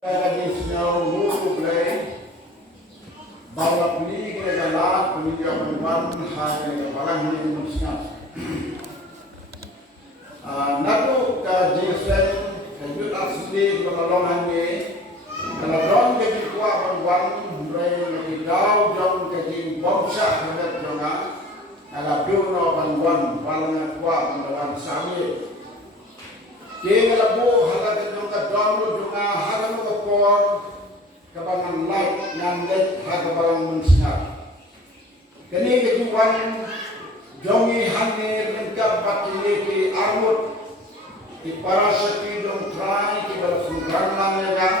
Lagi snow move play bawah pili kita jalan penunjuk perempuan hanya kepala ini musnah. Natu kajian kejut asli penolongan ini kalau dong jadi kuat perempuan mereka lagi jauh jauh kejin bangsa hendak jangan kalau duno perempuan paling kuat penolongan sami. Kini labu halat itu kedua juga halat kepor kebangan light yang light kebangan mensinar. Kini kejuan jongi hanir lengkap batili ki armut di para seti dong try ki balas sengkarang lega.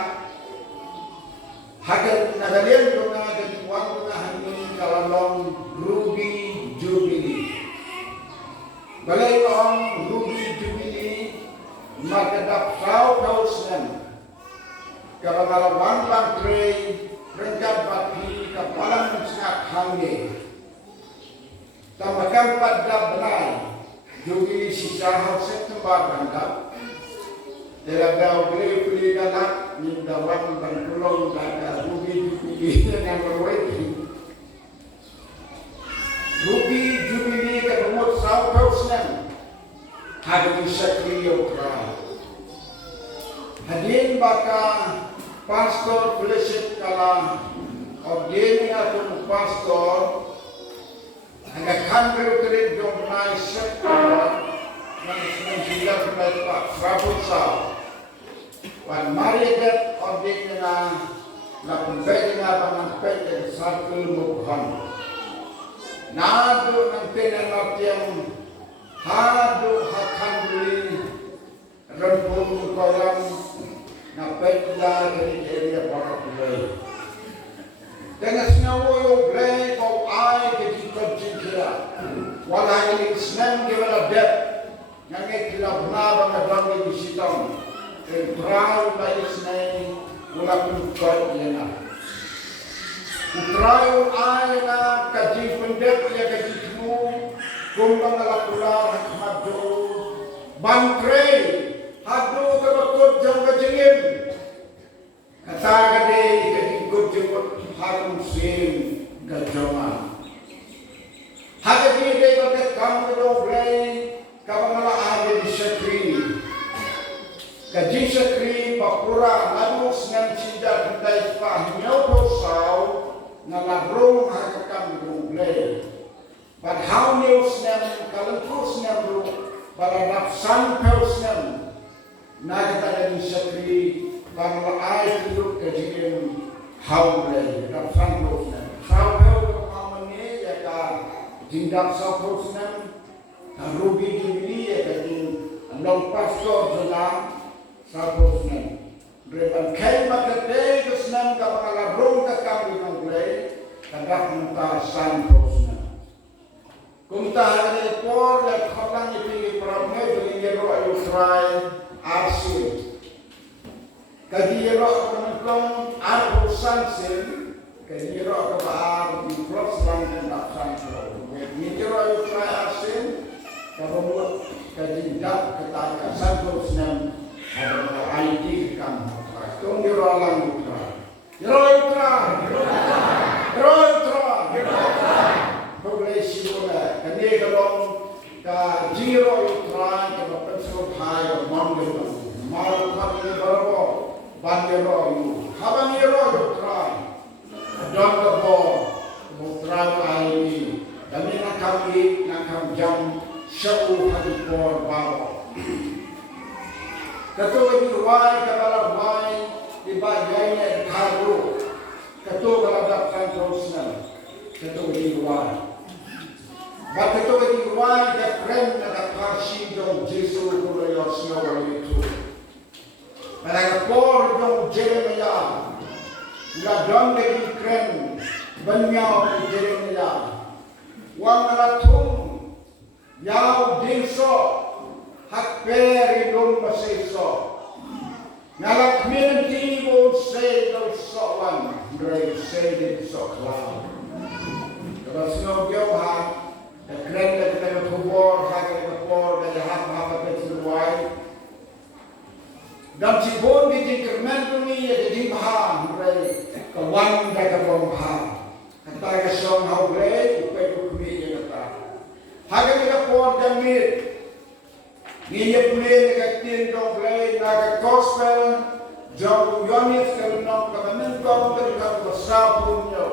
Hakat nagalian juga kejuan juga hanir kalalong ruby jubilee. Balai long ruby jubilee maka dapat tausnan kalau ngalawan bangkri rengkat baki kepala mensengat hangi tambahkan pada benai juga sisa harus tempat bandap tidak ada beli kanak minta wang bangkulong ada rugi dengan berwedi rugi jubili ketemu tausnan ada disakri okra. Hadirin baka pastor fellowship kala ordaining atau pastor agak kanker terik domnai sektor menjilat menjadi Pak Prabusa wan mariadat ordaining na pembeding abangan pede satu mukhan nado nanti nantiang hadu hakan beli rempung kolam napetla dari area barat beli. Dengan senyawa yang beli kau ai kejikan cincira. Walau ini senang kepada dep yang kita benar mengadang di sitam. Terau lagi senang mulakan kau yana. Terau ai na kaji pendek ya kaji kamu. Kumbang alakula hadu bangkre hadu kabakut jam kajengin kata kade kajengkut jengkut harum sim gajaman hadi de bagat kamu doble kabangala ade syakri kaji syakri bakura lalu senang cinta kendai fahnya posau ngalabrum hakam doble. But how news nem kalau terus nem ru pada nafsan terus nem nak kita jadi sekri kalau air hidup kejadian how leh nafsan terus nem sao kamu ni ya kan tindak sao terus nem rubi ini ya kan long pastor jelas sao terus nem berapa kali maka deh terus nem kalau kalau rum kekam di mangklay kadang muka san terus nem. Kumta hari por dan khotang itu peramai bagi yero ayu try asil. Kadi yero penekong arusan sil, kadi yero kebar di cross dan naksan pro. Kadi yero ayu try asil, kamu kadi dak ketaka satu senam ada ID kamu. Tung yero alang try. Yero ayu try. Yero ayu try. Boleh siapa? Kini kalau ka zero utran kalau pensel thai mandel malu kami berapa bandero itu kapan zero utran dan berapa utran ini kami nak jam syau hari por bawa ketua diwai kepala wai di bagiannya karu ketua kalau terusnya ketua diwai. Bapak itu bagi why the friend that parsi dong Jesu kulo yo snow itu. Mereka por dong Jeremia. La dong bagi friend banyau Jeremia. Wang alatung yau dinso hak peri dong maseso. Ngalak community will say no so one brave say it so cloud. Kalau snow yo ha keren kita kubur, harga kubur, dan hak-hak kecil dan si bon di kermen tu ni, jadi wan daga bomha kata ka song hau ble upai kumi ye kata haga ka por damit ni ye pule ka tin dong ble na ka gospel jong yonis ka no ka men ko ka ka sa punyo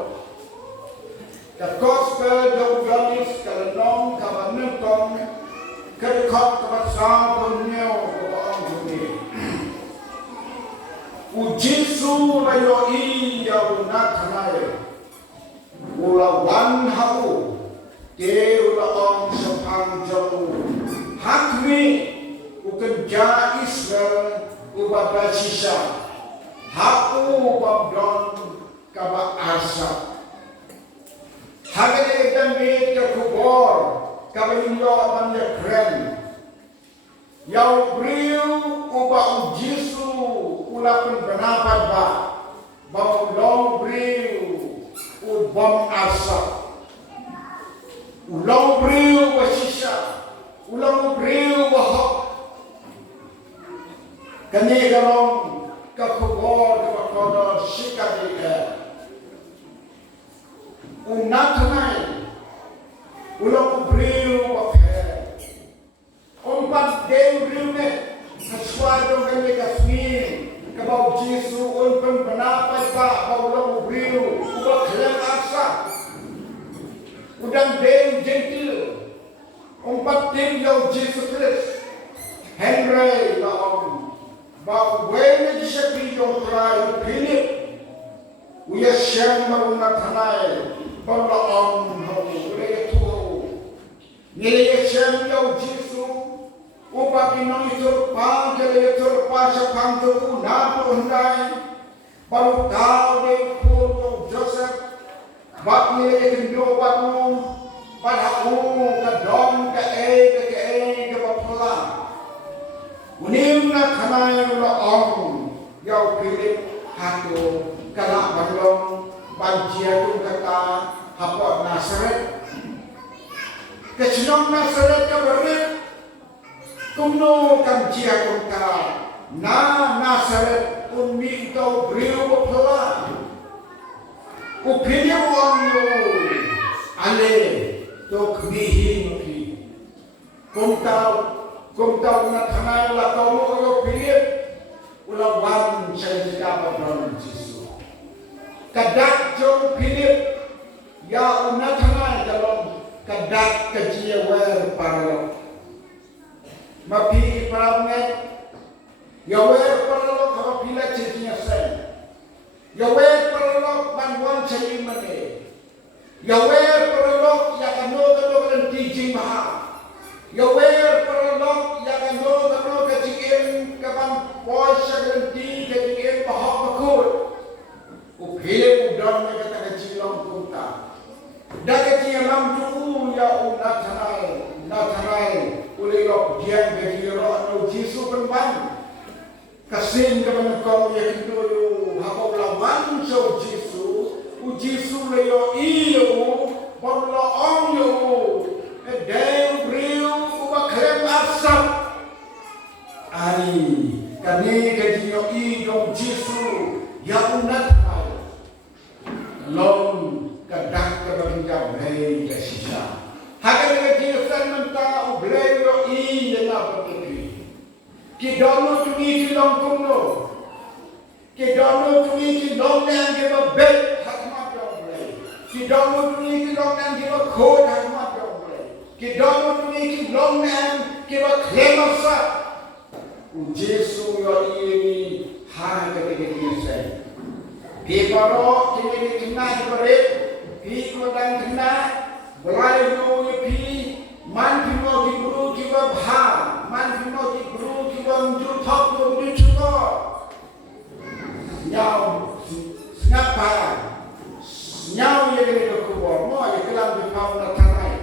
ka gospel jong yonis ka no ka men ko ka ka sa punyo ko ang juni u Jesu la yo i ya na thanae ula wan hau ke ula ong sampang jau hakmi u kerja Israel u bapa sisa haku babdon kaba asa hagane dambe ke kubor kaba indo aman ya kren yau briu u ba Jesu ulapan pendapat bau long briu ubom asa ulang briu wasisa ulang briu wahak kani galong kakubor kapakono sikadi unatnai ulang briu waphe umpat deu briu ne sesuatu kami kasmin kabau Jesu unpen penapai pa bau long briu ubah kelen aksa udang deu gentil umpat tim yang Jesu Christ Henry laom bau wene disepri yang prai Philip uya syam maruna thanai bau laom hau ule tu ngile syam yang Jesu upaki nang itur pang jale itur pasha pang tu na tu undai baru kau de pun Joseph bak ni kendo batu pada ka dom ka ke bapala unim na thanai la ong yau Philip hatu kala bandong banjia tu kata hapot Nazaret kecilong Nazaret ka berit kumno kam jia kumka na Nazaret ummi tau briu bapala upini wong yo ale to kmihi ki kumtau na thanai la tau yo pilih ulawan saya jika padron Jesu kadak jong pilih ya una thanai dalam kadak kejia wer paralo mapi paramngai yawer paralok hawa pila cetinya sen yawer paralok banwan cai mane yawer paralok ya kano kan tiji maha yawer paralok ya kano kan kecil kapan poisa kan ti kecil maha bakul uphile udang me kata kecilong kunta dak kecil lam tu ya unathanai ule yok diam bagi roh no Jesu penban kasin kepada kau yang itu hakau lawan so Jesu u Jesu le yo iyo bonlo ong yo edem briu uba krem asap ani kani gaji yo iyo Jesu ya unat long kadak kebanjam hei kasisa haga dengan Yesus mentah ublay yo i yana patiki ki dono tumi ki long kumno ki dono tumi ki long nang ke ba bet hakmat ublay ki dono tumi ki long nang ke ba khod hakmat ublay ki dono tumi ki long nang ke ba klemasa u Jesu yo i ni ha ke Yesus ki paro ki ni kena bare ki ko dan kena Belai yo pi man pimo ki guru ki ba bha man pimo ki guru ki ba mjur thok ko ni chuko nyao ngapa nyao ye ke ko bo mo ye kelam bi pau na thanai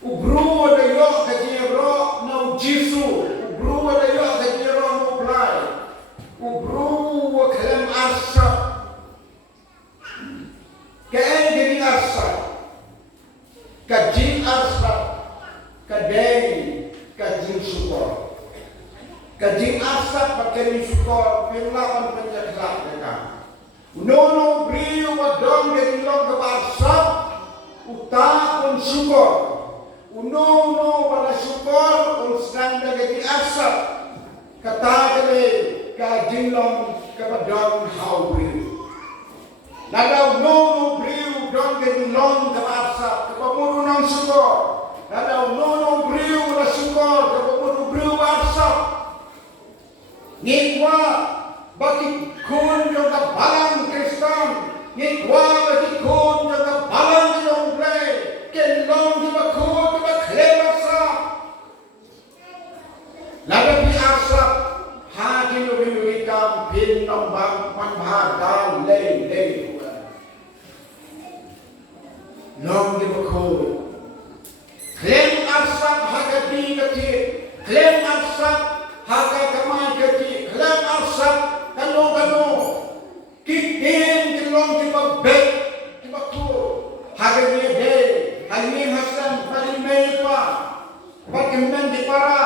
u guru de yo ka ji ro no Jesu u guru de yo ka ji ro no blai u guru wa kelam asa ke ge ni asa kajing asap kadai kajing syukur kajing asap pakai syukur pelapan penjahat mereka non syukur. Uno pada syukur sedang dari asap kata kali kajilong kepadang hau beriu. Ladau no beriu dong kajilong ke asap kepamuru nong syukur. Ladau no beriu la syukur kepamuru beriu asap. Ngikwa bagi kun yang balang Kristen. Ngikwa bagi kun yang balang yang play. Kenlong juga kun juga klaim asap. Lalu di asap hati lebih kam pin nombang manbhagal lei. Long juga kun. Klaim asap hagati kecil. Klaim asap hagamai kecil. Klaim asap kanu. Kitin kelong kita bek kita kur. Hagati deh. Halim Hasan palimei pa. Bagaimana di para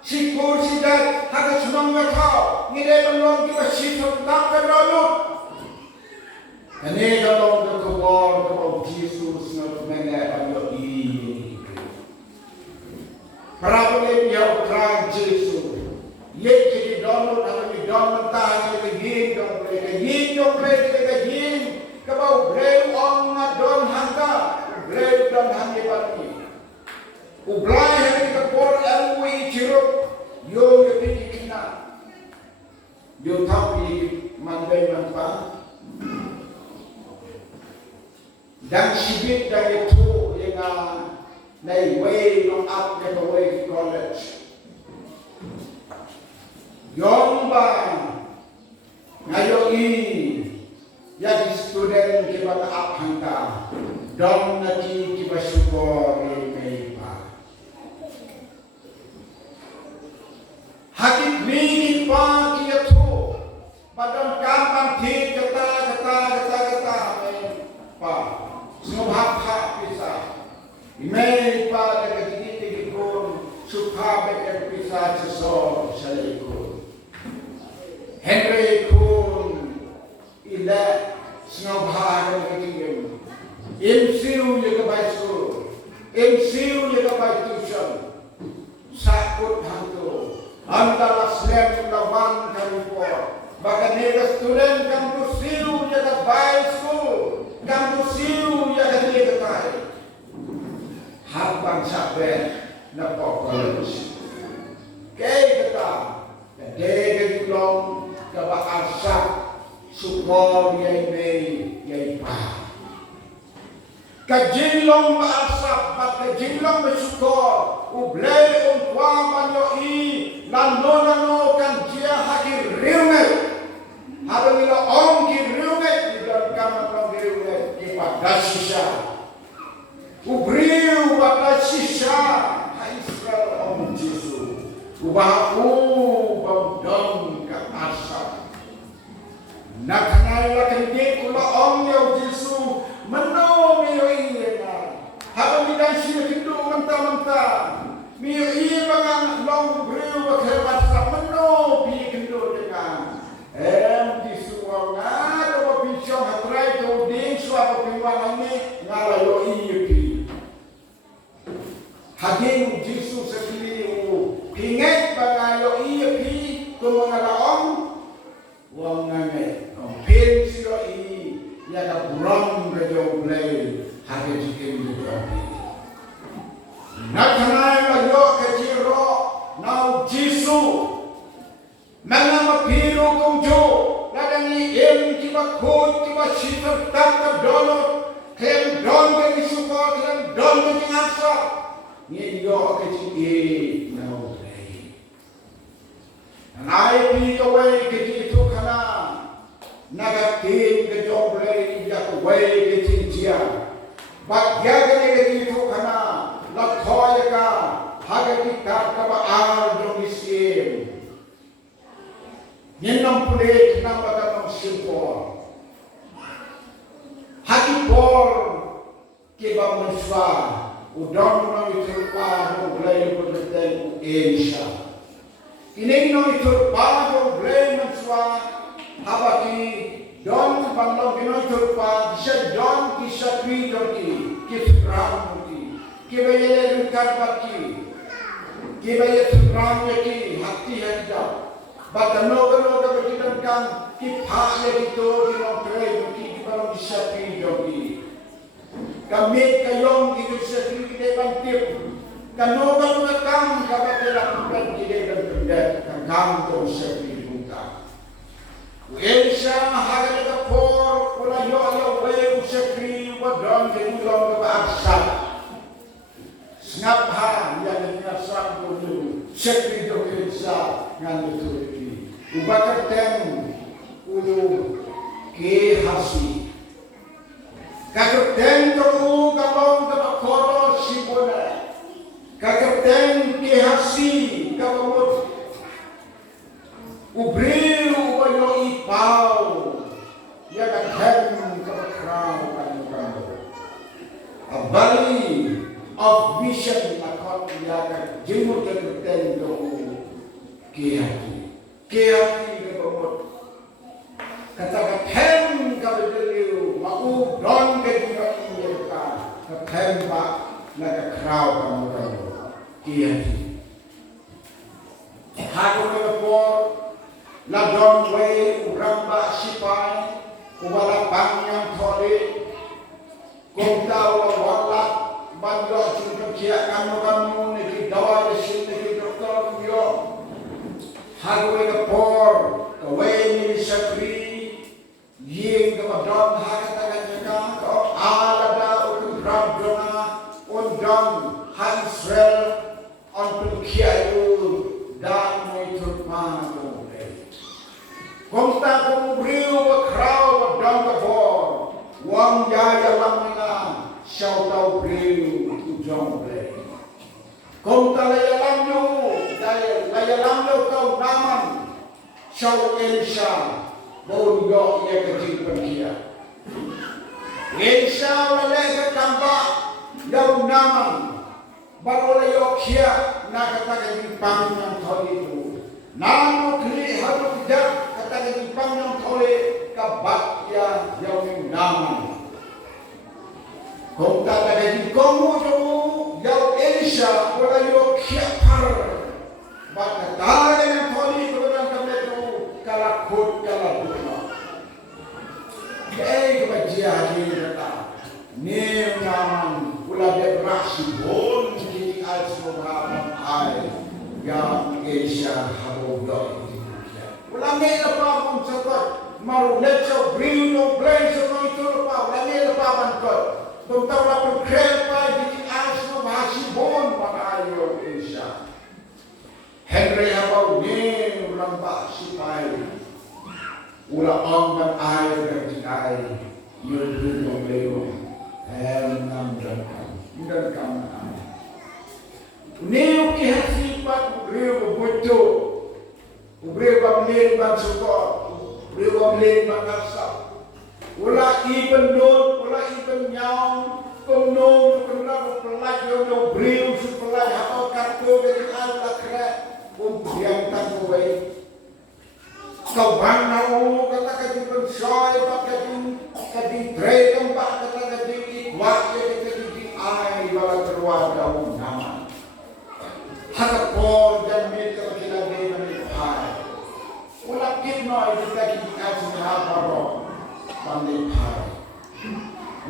sikur sidat haga sunang ngakau. Ngire long kita sikur tak terlalu. Ini kalau kekawal kau Yesus nak mengenai ini. Praboleh dia terang Yesus. Ye jadi download atau di download tahan kita yin dong mereka yin kebau breu on ngadon hangka breu dan hangi pati. Ublai hari kepor elwi cirup yo yepiki kina. Yo tapi mandai manfa. Dan sibit dari itu yang naik way long up the way college. Yombang ngayo jadi student kita up hanta dom nanti kita syukur ini pa hakik ni pa kita tu padam kapan ti kata pa semua hak bisa imei pa dekat titik ikon suka betul bisa sesor seliku Henry kun ila snobhar ngingim MCU ye ka bai school MCU ye ka bai tuition sakut hantu antara slam lawan karupo baka nega student kampus siu ye ka bai school kampus siu ye ka dia ka bai harbang sabe na college kay kata dege long kaba asap syukur yai pa kajilong asap bat kajilong bersyukur ublay ungkwa manyoi nano kan dia hagi riumet habang ila ong ki riumet dan kamatong riumet di padasisya ubriu padasisya ha Israel om Jesu ubahu bawdong ka asap nakhanay la kandik ula om yaw Jesu mano miyo iya habang midan siya hindu manta miyo iya mga long briu wa khebatsa mano pi hindu dengan Jesu wa nga dawa pinsyong hatray to ding suwa pinwanang ni ngalayo iya pi haging Jesu sa kiliw hinget bangayo iya pi kung mga laong wang ngame pin siro ya da buram rejo play hage jikin di robi nakhanai la yo kachiro now Jesu mangama piro kongjo ladani em kiba khot kiba sifar tak dono kem don ke suko kem don ke ngasa ni yo kachiki now Nai pi kawai kecil itu kana nagatin ke joblay ya kawai kecil dia. Bagya kecil itu kana lakhoy ka hagati ka kabaar domisim. Ninam pulit na bagamang simpor. Haki por kiba manswa udang na itupa joblay pagdating Asia. Ini no itu bago blame manswa habaki don panglo gino itu pa bisa don kisah tweet ki kis brown ki kibaya lukan baki, kibaya seberang lagi hati hati. Bata noga bagi tentang kipah lagi tu kinokre bagi kalau bisa pinjogi. Kami kayong bisa kita bantip. Kanoga kam kabatela kudan kita bantip. Kam tu bisa pinjungka. Elsa hagada por pula yo we usakri wadon de ulong bahasa. Snapha yang nyasam dulu. Sekri do Elsa ngan tu. Ubakar ten ulu ke hasi. Kakak ten tu kalong dapat koro sibona. Kakak ten ke hasi kabut. Ubriu ubayo ipau. Ya kan ten kabakrau kan. A valley of vision akot ya kan jemur kakak ten tu ke hasi. Kiati kebomot kata hem kabeliu mau don ke mereka hem pak naga krau kamu kiati hago kebor la don we uramba sipai ubala pangyang thole kongtau wala bando cinta kia kamu ni dawa desin ni doktor yo hagwe ka por ka way ni sakri yeng ka madon hakata ka jaka ka alada o rabdona on dam hansrel on pulkiayu dan mai turma do komta ko briu wa krau wa dam ka por wang ya lamna shautau briu tu jong bre komta la lamno Laya lamlo kau naman Shaw Elsa Bau yo ia kecil pergia Elsa lalai kamba Yau naman Baru layo kia Nakata kejipang yang tol itu Namo kli haru kejap Kata kejipang yang tole Kabat ya yau naman Kau kata kejipang Yau Elsa Walayo kia par Baka tahan yang tholi kebenaran kami itu Kala khut kala dukna Kaya kebajia hadir kata Nim naman Ula debrasi bon Kini al-Subhanam ay Yang Asia harudok Ula ngela pa pun sakot Maru letso bring no place No itu lupa Ula ngela pa bankot Tentang lapar krepa Kini al-Subhanam bon Maka ayo Asia Henry abau ni ulang pak sipai ulang ong dan air dan cikai yul yul leo nam dan kam ni uki hasi pak rio buto rio bamlin bang suko rio bamlin bang kasap ulang iben dot ulang iben nyau kumno kumno pelaj yo rio supelaj apa kartu dari Allah kret yang tangguh kau banau kata kajun soy kajun tray tempat kata kajun ikwat kajun ai bala terwada nama hakapor dan meter kilagi menipay ulang kitno itu kajun kajun haparo menipay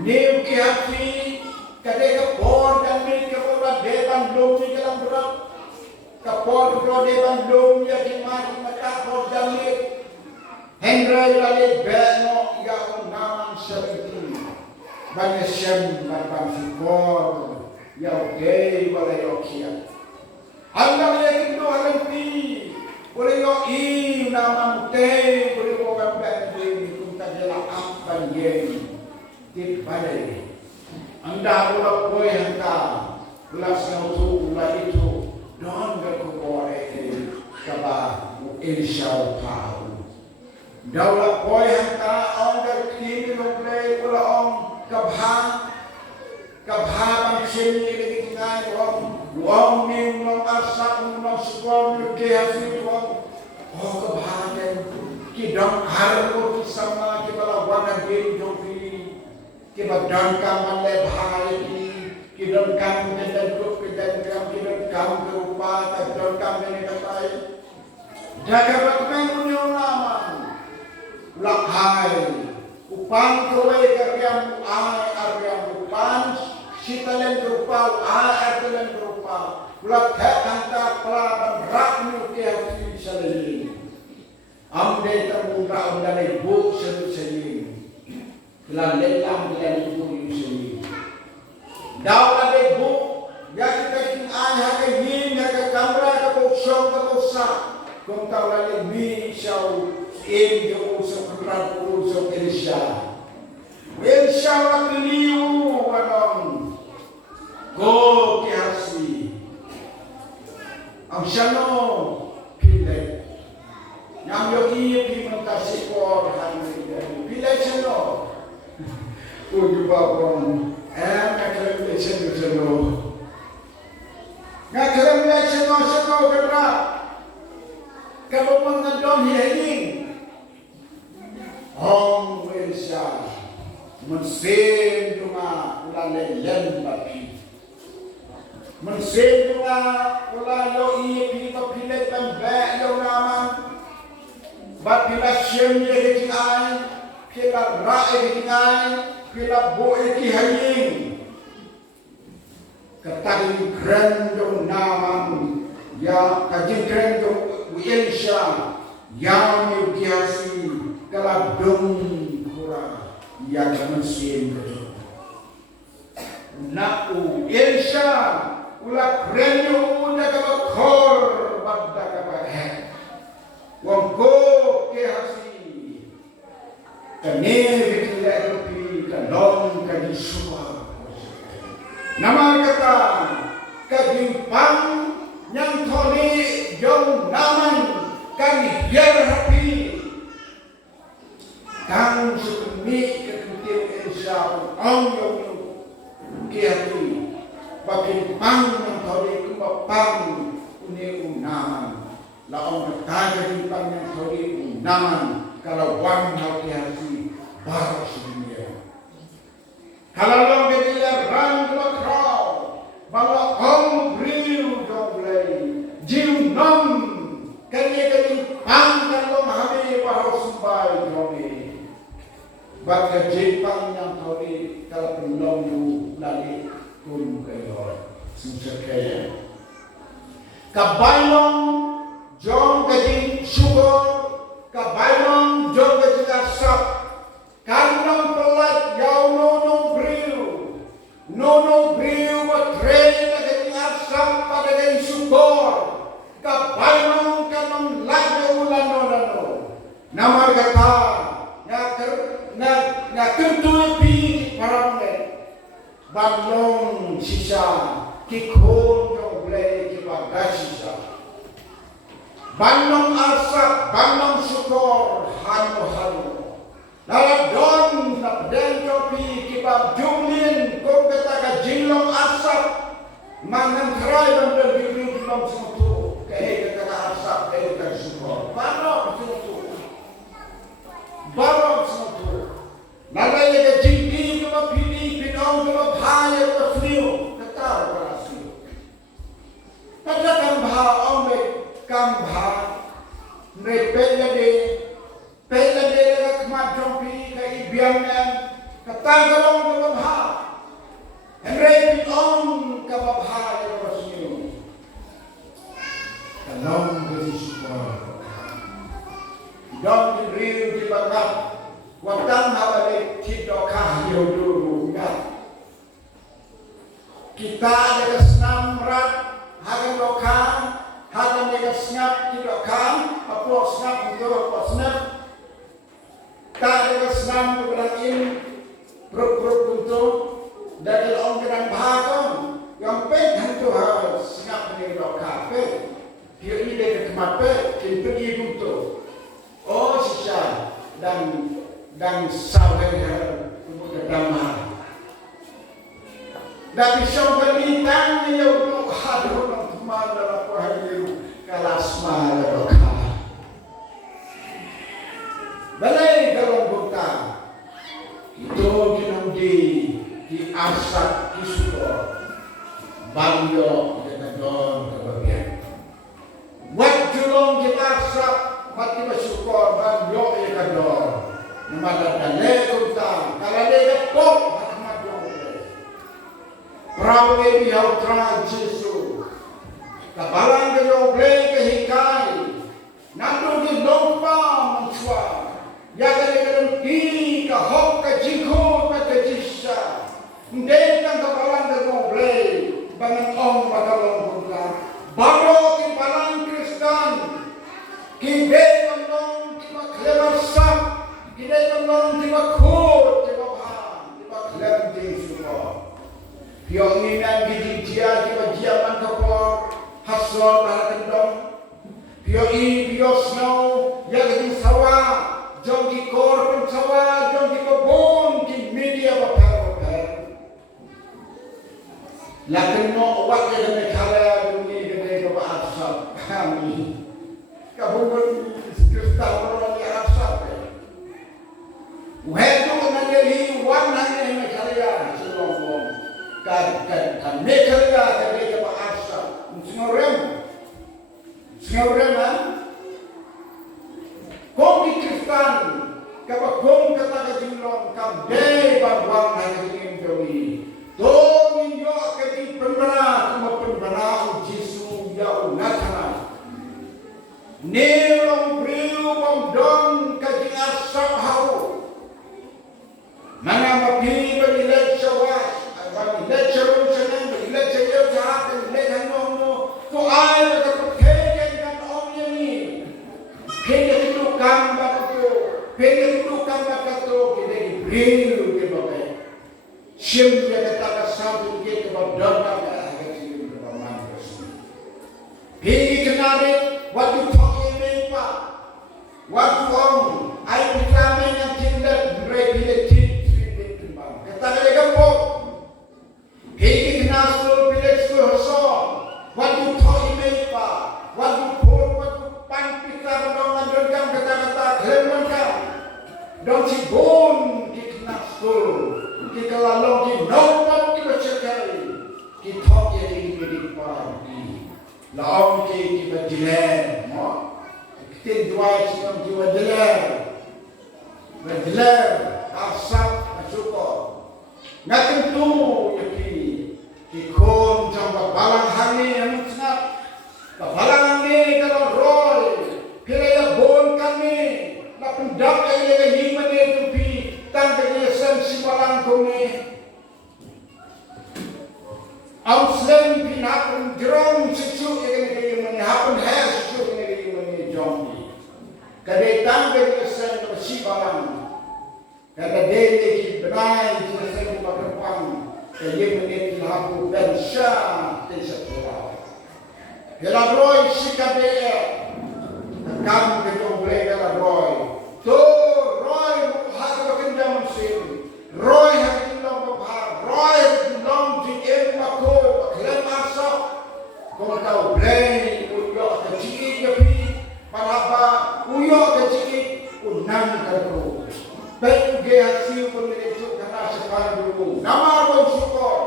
niu kihapi kadeka por dan meter ulang depan belum di dalam berat kapor prode Bandung ya di mata por jamit Hendra lale beno ya naman sabiti banesem barbang sipor ya dei wala yo kia anda le kindo halempi wala yo i naman te wala yo gambe kun tajela am banyen tip badai anda wala boy hanta wala sautu wala itu don berkubore kaba Elsa pau daula boy hanta on berkini noble wala on kabha bang sini lagi ngai on ning no asam no sukon ke hasil on kabha den ki dam harbo ki sama ki bala wana gen jogi ki badan ka manle bhai ki kidon kam dan grup dan kam kidon kam berupa kidon kam ini katai jaga batmen punya naman lakai upan kowe karyam aryam upan sitalen berupa artalen berupa lakai kanta pelaban rakmu ke hati salin amde terbuka undang ibu selu lelang dan ibu selu daw ada ibu yang kita ayah ke yin ke kamera ke boksong ke bosa kung tahu lagi mi show in the usap berat usap Indonesia Indonesia lagi liu wadon go kiasi ang sano pilih yang yogi pimentasi kor hari pilih sano udah babon ngakalem seno kena kalau mengadon hiling Hong Indonesia mensen cuma ulale lembapi mensen cuma ulalo ipi papile tambe yo nama bapila syemye ketingai pila rae ketingai pila boe ki haling katang grandong naman ya kajing grandong Indonesia yang yukiasi kalabdong kura yang mensin na Indonesia ulah grandong unda kabakor babda kabah wongko kehasi kanir kita rupi kalong kaji suwa nama kata kajimpang yang thoni jong naman kan biar happy kang sukmi kemudian insya Allah yang kiati kajimpang yang thoni kumapang uni unaman laong kajimpang yang thoni unaman kalau wang hati hati baru sedunia kalau long dia rang lokal bahwa om beriu doblei jiu nom kanya pangkan lo mahami baru sampai domi baca jepang yang tori kalau belum lagi pun kayo susah kaya kabailong jong kajing syukur kabailong jong kajing asap kanong pelat yau nono beriu batrei kajing asap pada kajing syukur kabailong kanong lagi ulan nono nama kata na kentu pi paramne balong sisa kikon doble kibaga sisa balong asap balong syukur hanu naladon na dentro pi kibab jumlin kung kata ka jilong asap manang try bandel bibig kibab sumutu kahit kata ka asap kahit kata syukur balong sumutu nalaya ka jinggi kibab pili pinong kibab haya kibab fliyo katar para siyo pada kambha ome kambha may pelade ka kmadjong ka ibiyanan katagalong kababha henry pitong kababha kibab siyo kalong gazisipor dong riu di barat waktan hawalik kidoka yoduru kita ada senam rat hagan lokal hagan ada snap kidoka apa snap itu apa snap tak ada senam keberakin grup untuk dari orang bahagam yang penting itu harus snap di lokal dia ini dari kemape kita pergi untuk oh sisa dan sawai kemudian damai. Tapi syaubalintang niya untuk hadir ng tumala ko hadir kalasma ka. Balay galong butang. Ito ginamdi di asat isuko. Banyo kita don kebagian. Wat julong kita sap mati bersyukur banyo kita don. Namanya dale utang kalau dia kok hikmat dong. Prabu ini hau terang Yesus. Kabalang ke yoble ke hikai. Nandu di lompa mansua. Ya kadang di ka hok ka jiko ka jisha. Ndeng kan kabalang ke yoble. Bangan om bagalong bunga. Baro ki balang Kristen. Ki be kandong ki maklema sap. Ki be kandong ki makhut ki babhan. Ki maklem di semua. Yang inan ki dia ki bajiaman kapor. Hasol para kendong. Bio snow. Ya ki sawah. Jom ki kor pun sawah. Jom ki kebun. Ki media babhan. Lakin no wat yang mereka dunia kedai kepada asal kami. Kabun Kristen orang yang asal. Wahai menjadi warna yang mereka selong kan mereka kedai kepada asal. Sengorem, kau di Kristen, kau kau kata kejilong, kau deh bawang hari ini doi. Tolong yo kaki penbana kuma penbana Yesus ya unatana. Nelong beriu pemdong kaki asap hau. Mana mapi berilat cawas, berilat cerun senang, berilat cayau jahat, berilat hanong. Tu air terpercaya dengan om ini. Kena itu kambat tu, kena itu kambat tu, kena beriu ke bawah. Siapa yang kata satu kita berdoa kepada Yesus berman Yesus. Pergi kenari waktu toki mereka, waktu orang air pertama yang tidak berbiletit timbang. Kata mereka pun pergi kenari seluruh bilet seluruh hasam, waktu toki mereka, waktu pun waktu pan kita berdoa dengan kata-kata kelemahan, dan cibun kita kenari seluruh. Kita lalu di nomor kita cekali, kita jadi milik pagi. Lalu kita berjalan, kita dua sebelum kita berjalan, asap masuk. Nak tentu ikon jamba balang hari yang sangat, balang ni kalau roy, kita bon kami, nak pendak yang ini mana tu. Tangkanya sensi balang kami. Auslen pinakun jerong secu yang ini menghapun hair secu yang ini jombi. Kadai tangkanya sensi balang. Kadai dele ki benai ki sensi balang. Kadai menit hapu bensha tersebut. Kalau roy sikapnya, kamu kita boleh kalau roy. Tu roy jaman sin, roy hati long babhar, roy hati long jien makoi, baklem asap, kau tahu blay, uyok kecik japi, paraba, uyok kecik, unang kerku, baik gaya siu pemilik karena sekarang dulu, nama bau syukur,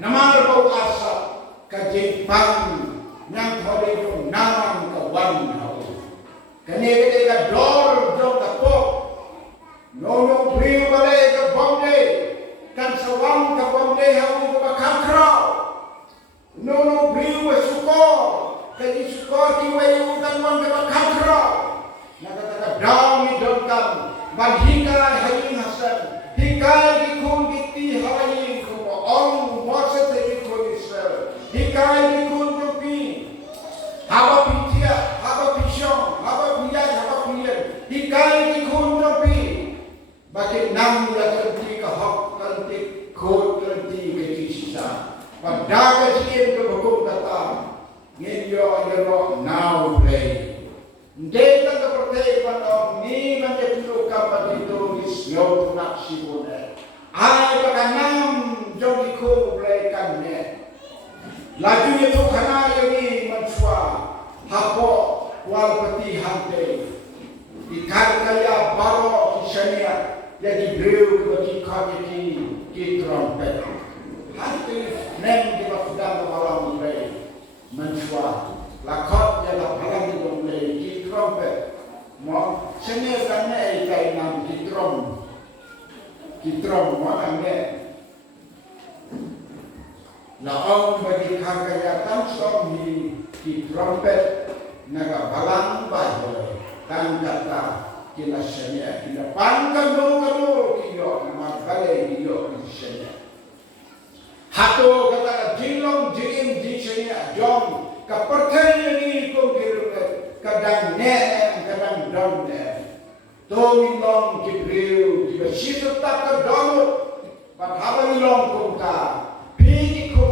nama bau asap, kejipang, yang kau itu nama kawan kau, ketika dor jom tapok. Nono beriu balai ke Bombay, kan sawang ke Bombay hamu ke Kankrau. Nono beriu bersyukur, jadi syukur kiwayu kan wan ke Kankrau. Nak kata daun ni dokam, baghikai hayin hasan, hikai dikun kiti hayin kumo, om masa dikun Israel, hikai dikun kupi, haba pitia, haba pisyong, haba piyai, haba piyai, hikai dikun kupi. Bagi nam yang terhenti ke hak terhenti kod terhenti ke sisa. Pada kejadian ke hukum kata, ngiyo yero now play. Data seperti pada ni menjadi luka itu disyo nak sibune. Ai bagi nam jadi ko play kanne. Laju itu kana yang mensua hapo wal peti hante. Ikan kaya baro kisahnya. Jadi beliau bagi kami di trompet. Hati nem di waktu Joshua lakot ya la palang dong le kitrom pe mo sene kan ne kai nam kitrom mo ane la om bagi kagaya tam som hi kitrom pe naga balang ba tan kata kila sene kila pangkan dong kilo nama kale kilo sene hato kata jilong jim di sene jom kapercaya ni ko kirukat kadang kadang don Tong long kibriu kibasito tak kadonot pathabang long kumta pini ko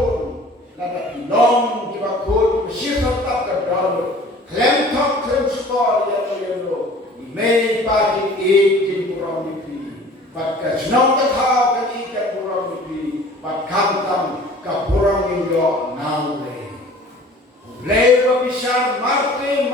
nada long kibakot kibasito tak kadonot klem top klem sport yano may pagi kin purong nipi pat kasnong kathaw kani ka purong nipi pat kamtam ka purong indo naule Leva bishar marte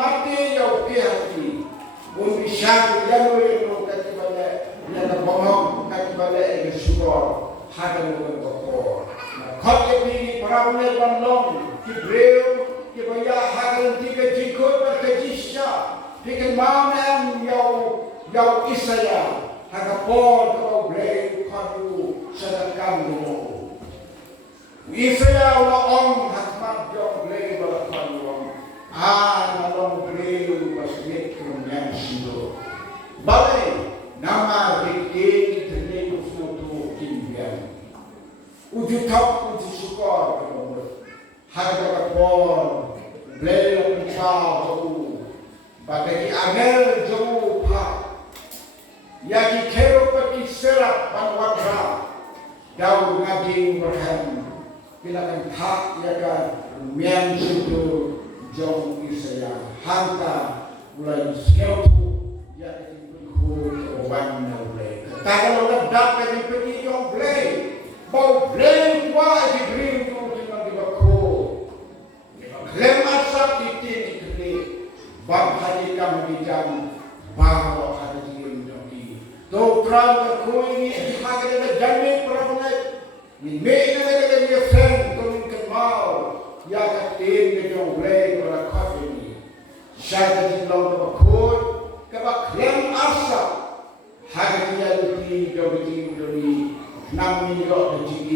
yau hati. Bishar yano katibale yana bomong katibale syukur hadan berkor. Khot ke parabole bandong kibreu kibaya hadan tiga jikot berkejisya. Pikan mamam yau isaya hagapol kau breu khadu sedekam mo. Isaya wa om hakmat jong breu berkor. Nalong breu basmit yang sido. Balai nama dikit terlihat foto kimbian. Uju top uju syukur kepada harga kapol breu pencau. Bagi angel jauh pak. Yaki kero pati serap panwatra. Daun ngajing berhem. Bilakan tak yakan mian sido. Jom Isaya hanta mulai skepu ya ikut oban mulai. Kalau ledak kami pergi jom play, bau play wah di green tu dengan di bako. Klem asap titik titik, bab hari kami jam bawa hari jam joki. Tu terang aku ini hadir ada jamin perangai. Ini mereka dia friend tu kenal. Ya katin ke jong play pada kafe ni. Saya di long ke bakut, ke baklem asap. Hari dia di jom di 6 minggu di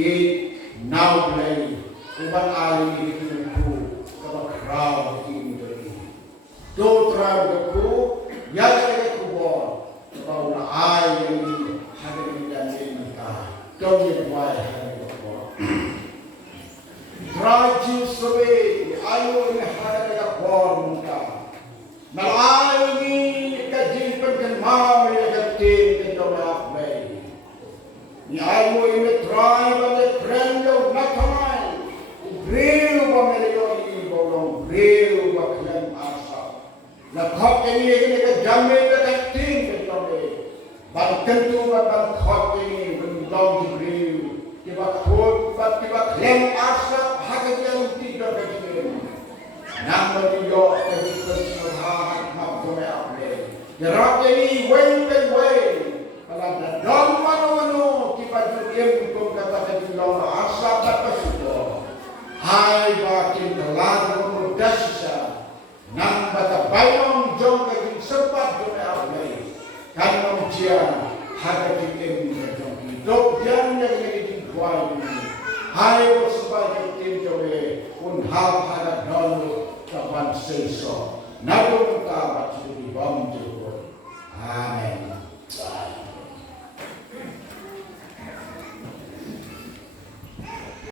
now play. Uban ali di ku ke bakrau di do trau ke ku ya ke ku bol. Bau na ai ni hari dia ni mata. Jom ni buat hari ku. Raju sobe ayo ni hari ka bol muka. Nalayo ni kajin pengen mau ya katin ke jomah play. Ni ayo ni try bale prendo nakamai. Breu ba melio ni bolong breu ba klem asa. Na khot ni ke jamme ke katin ke jomah. Ban tentu ban khot ni bendong breu. Kiba khot ba kiba klem asa haga yang tidak begini. Nama dia dari kesalahan makhluk apa? Gerak ini way. Kalau ada domano kita jual untuk kata kejualan asal apa sudah. Hai bakin telah berdasar. Nam kata bayang jom lagi sempat jual apa? Karena dia harga tim jom hidup yang lagi dijual. Hai sebagai tim jom unhal harga dulu. Kapan seso, namun tak bagi bom jemput. Amin.